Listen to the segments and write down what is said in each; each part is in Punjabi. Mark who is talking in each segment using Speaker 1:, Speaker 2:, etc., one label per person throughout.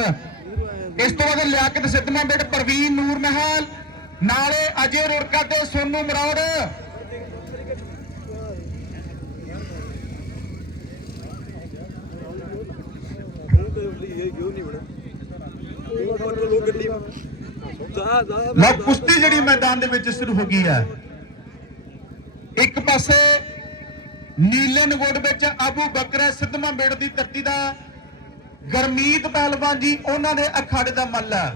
Speaker 1: ਇਸ ਤੋਂ ਬਾਅਦ ਲਿਆਕਤ ਸਿੱਧਮਾ ਬੇਟ ਪ੍ਰਵੀਨ ਨੂਰ ਮਹਿਲ, ਨਾਲੇ ਅਜੇ ਰੁੜਕਾ ਤੇ ਸੋਨੂ ਮਰੌੜ ਲਓ ਕੁਸ਼ਤੀ ਜਿਹੜੀ ਮੈਦਾਨ ਦੇ ਵਿੱਚ ਸ਼ੁਰੂ ਹੋ ਗਈ ਹੈ। ਇੱਕ ਪਾਸੇ ਨੀਲੇ ਨਗੋਟ ਵਿੱਚ ਆਬੂ ਬਕਰ ਸਿੱਧਮਾ ਬੇੜ ਦੀ ਧਰਤੀ ਦਾ ਗਰਮੀਤ ਪਹਿਲਵਾਨ ਜੀ, ਉਹਨਾਂ ਦੇ ਅਖਾੜੇ ਦਾ ਮੱਲ ਹੈ।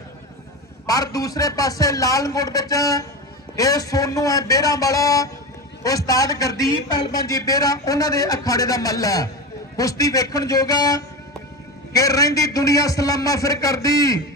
Speaker 1: ਪਰ ਦੂਸਰੇ ਪਾਸੇ ਲਾਲ ਨਗੋਟ ਵਿੱਚ ਇਹ ਸੋਨੂ ਹੈ ਬੇਰਾਂ ਵਾਲਾ। ਉਸਤਾਦ ਗਰਦੀਪ ਪਹਿਲਵਾਨ ਜੀ ਬੇਰਾਂ ਉਹਨਾਂ ਦੇ ਅਖਾੜੇ ਦਾ ਮੱਲ ਹੈ। ਕੁਸ਼ਤੀ ਵੇਖਣ ਜੋਗਾ ਕਿ ਰਹਿੰਦੀ ਦੁਨੀਆ ਸਲਾਮਾ ਫਿਰ ਕਰਦੀ।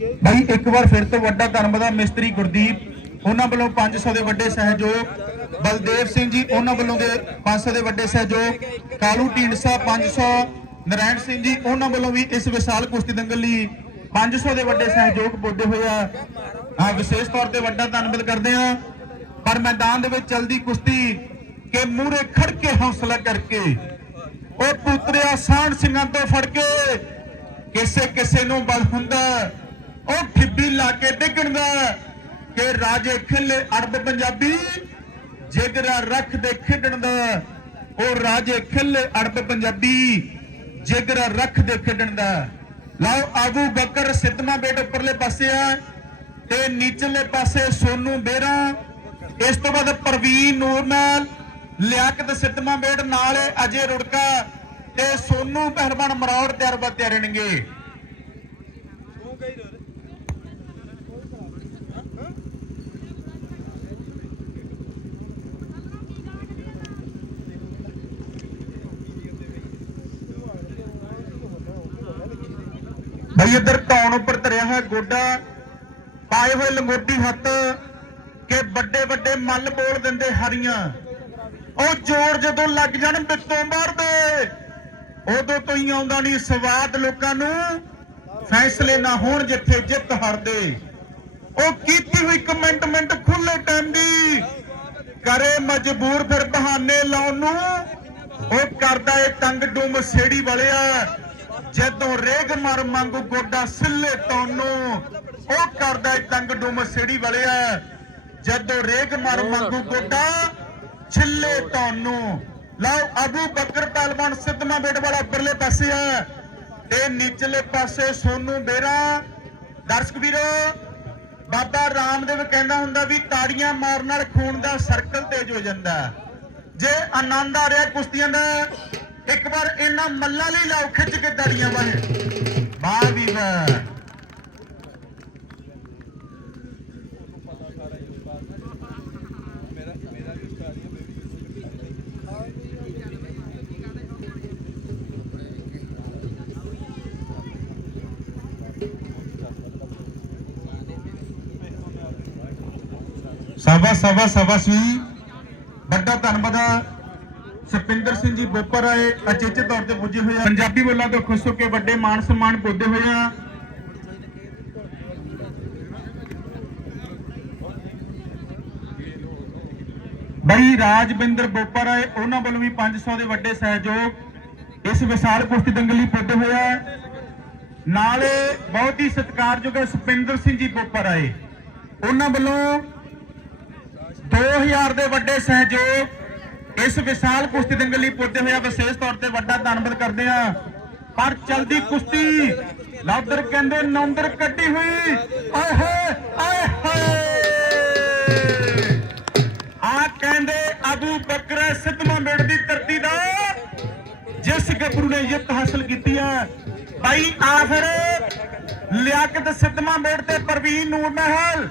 Speaker 1: ਭਾਈ ਇੱਕ ਵਾਰ ਫਿਰ ਤੋਂ ਵੱਡਾ ਧੰਨਵਾਦ ਆ ਮਿਸਤਰੀ ਗੁਰਦੀਪ, ਉਹਨਾਂ ਵੱਲੋਂ 500 ਦੇ ਵੱਡੇ ਸਹਿਯੋਗ, ਬਲਦੇਵ ਸਿੰਘ ਜੀ, ਉਹਨਾਂ ਵੱਲੋਂ ਦੇ 500 ਦੇ ਵੱਡੇ ਸਹਿਯੋਗ, ਕਾਲੂ ਢੀਂਡਸਾ 500 ਨਰਾਇਣ ਸਿੰਘ ਜੀ, ਉਹਨਾਂ ਵੱਲੋਂ ਵੀ ਇਸ ਵਿਸ਼ਾਲ ਕੁਸ਼ਤੀ ਦੰਗਲ ਲਈ 500 ਦੇ ਵੱਡੇ ਸਹਿਯੋਗ ਪੁੱਜੇ ਹੋਏ ਆ। ਆ ਵਿਸ਼ੇਸ਼ ਤੌਰ ਤੇ ਵੱਡਾ ਧੰਨਵਾਦ ਕਰਦੇ ਆ ਪਰ ਮੈਦਾਨ ਦੇ ਵਿੱਚ ਚਲਦੀ ਕੁਸ਼ਤੀ ਕਿ ਮੂਰੇ ਖੜ ਕੇ ਹੌਸਲਾ ਕਰਕੇ ਉਹ ਪੁੱਤਰਿਆ ਸਾਣ ਸਿੰਘਾਂ ਤੋਂ ਫੜ ਕੇ ਕਿਸੇ ਕਿਸੇ ਨੂੰ ਬਲ ਹੁੰਦਾ ਉਹ ਠਿੱਬੀ ਲਾ ਕੇ ਡਿੱਗਣ ਦਾ ਕਿ ਰਾਜੇ ਖਿੱਲੇ ਅਰਬ ਪੰਜਾਬੀ, ਜਿਗਰਾ ਰੱਖ ਦੇ ਖੇਡਣ ਦਾ ਉਹ ਰਾਜੇ ਖਿੱਲੇ ਅਰਬ ਪੰਜਾਬੀ, ਜਿਗਰਾ ਰੱਖ ਦੇ ਖੇਡਣ ਦਾ ਲਓ, ਆਬੂ ਬਕਰ ਸਿੱਧਮਾ ਬੇਟ ਉੱਪਰਲੇ ਪਾਸੇ ਆ ਤੇ ਨੀਚਲੇ ਪਾਸੇ ਸੋਨੂ ਬੇਰਾ। ਇਸ ਤੋਂ ਬਾਅਦ ਪ੍ਰਵੀਨ ਨੂਰਮਹਿਲ ਲਿਆਕਤ ਸਿੱਧਮਾ ਬੇਟ ਨਾਲ ਅਜੇ ਰੁੜਕਾ ਤੇ ਸੋਨੂ ਪਹਿਲਵਾਨ ਮਰੌੜ ਤਿਆਰ ਬਾ ਤਿਆਰ ਬਈ ਇੱਧਰ ਧੌਣ ਉੱਪਰ ਧਰਿਆ ਹੋਇਆ ਗੋਡਾ, ਪਾਏ ਹੋਏ ਲੰਗੋਟੀ ਹੱਥ ਕਿ ਵੱਡੇ ਵੱਡੇ ਮੱਲ ਬੋਲ ਦਿੰਦੇ ਹਰੀਆਂ। ਉਹ ਜ਼ੋਰ ਜਦੋਂ ਲੱਗ ਜਾਣ ਬਿੱਤੋਂ ਮਾਰਦੇ, ਉਦੋਂ ਤੋਂ ਹੀ ਆਉਂਦਾ ਨਹੀਂ ਸਵਾਦ ਲੋਕਾਂ ਨੂੰ, ਫੈਸਲੇ ਨਾ ਹੋਣ ਜਿੱਥੇ ਜਿੱਤ ਹਰਦੇ। ਉਹ ਕੀਤੀ ਹੋਈ ਕਮੈਂਟਮੈਂਟ ਖੁੱਲੇ ਟਾਈਮ ਦੀ, ਕਰੇ ਮਜਬੂਰ ਫਿਰ ਬਹਾਨੇ ਲਾਉਣ ਨੂੰ। ਉਹ ਕਰਦਾ ਏ ਟੰਗ ਡੁੰਮ ਸੇੜੀ ਵਾਲਿਆ। ਜਦੋਂ ਰੇਗ ਮਰ ਮੰਗੂ ਗੋਡਾ ਸਿੱਲੇ ਨੂੰ ਉਹ ਕਰਦਾ ਟੰਗ ਡੁੰਮ ਸੇੜੀ ਵਾਲਿਆ। ਜਦੋਂ ਰੇਗ ਮਰ ਮੰਗੂ ਗੋਡਾ ਛਿੱਲੇ ਨੂੰ ਲਓ ਅਬੂ ਬਕਰ ਪਹਿਲਵਾਨ ਸਿੱਧਮਾ ਬੇਟ ਵਾਲਾ ਉੱਪਰਲੇ ਪਾਸੇ ਆ। ਤੇ ਨੀਚਲੇ ਪਾਸੇ ਸੋਨੂ ਬੇਰਾ। ਦਰਸ਼ਕ ਵੀਰੋ, ਬਾਬਾ ਰਾਮਦੇਵ ਕਹਿੰਦਾ ਹੁੰਦਾ ਵੀ ਤਾੜੀਆਂ ਮਾਰਨ ਨਾਲ ਖੂਨ ਦਾ ਸਰਕਲ ਤੇਜ਼ ਹੋ ਜਾਂਦਾ। ਜੇ ਆਨੰਦ ਆ ਰਿਹਾ ਕੁਸ਼ਤੀਆਂ ਦਾ ਇੱਕ ਵਾਰ ਇਹਨਾਂ ਮੱਲਾਂ ਲਈ ਲਾਓ, ਖਿੱਚ ਕੇ ਤਾੜੀਆਂ ਵਾਲੇ। ਵਾਹ ਵੀ ਵਾਹ ਸਭਾ ਸਭਾ ਸਭਾ ਸੀ ਵੱਡਾ ਧੰਨਵਾਦ। ਆ ਸਿੰਘ ਜੀ ਬੋਪਰ ਆਏ, ਅਚੇਚੇ ਤੌਰ ਤੇ ਪੁੱਜੇ ਹੋਏ ਆ। ਪੰਜਾਬੀ ਬੋਲਾਂ ਤੋਂ ਖੁਸ਼ ਹੋ ਕੇ ਵੱਡੇ ਮਾਣ ਸਨਮਾਨ ਪੁੱਜੇ ਹੋਏ ਆ। ਬਈ ਰਾਜਵਿੰਦਰ ਬੋਪਰ ਆਏ, ਉਹਨਾਂ ਵੱਲੋਂ ਵੀ 500 ਦੇ ਵੱਡੇ ਸਹਿਯੋਗ ਇਸ ਵਿਸ਼ਾਲ ਕੁਸ਼ਤੀ ਦੰਗਲ ਲਈ ਪੁੱਜੇ ਹੋਏ ਆ। ਨਾਲੇ ਬਹੁਤ ਹੀ ਸਤਿਕਾਰਯੋਗ ਸੁਪਿੰਦਰ ਸਿੰਘ ਜੀ ਬੋਪਰ ਆਏ। ਉਹਨਾਂ ਵੱਲੋਂ 2000 ਦੇ ਵੱਡੇ ਸਹਿਯੋਗ ਇਸ ਵਿਸ਼ਾਲ ਕੁਸ਼ਤੀ ਦੰਗਲ ਲਈ ਪੁੱਜੇ ਹੋਇਆ ਵਿਸ਼ੇਸ਼ ਤੌਰ ਤੇ ਵੱਡਾ ਧੰਨਵਾਦ ਕਰਦੇ ਹਾਂ ਪਰ ਚਲਦੀ ਕੁਸ਼ਤੀ, ਲਾਦਰ ਕਹਿੰਦੇ ਨੌਂਦਰ ਕੱਢੀ ਹੋਈ। ਆਏ ਹਾਏ ਆਏ ਹਾਏ। ਆ ਕਹਿੰਦੇ ਅਬੂ ਬਕਰ ਸਿੱਧਮਾ ਮੇੜ ਦੀ ਧਰਤੀ ਦਾ। ਜਿਸ ਗੱਭਰੂ ਨੇ ਜਿੱਤ ਹਾਸਲ ਕੀਤੀ ਹੈ ਭਾਈ ਆਖਰ ਲਿਆਕਤ ਸਿੱਧਵਾਂ ਮੋੜ ਤੇ ਪ੍ਰਵੀਨ ਨੂਰ ਮਹਿਲ।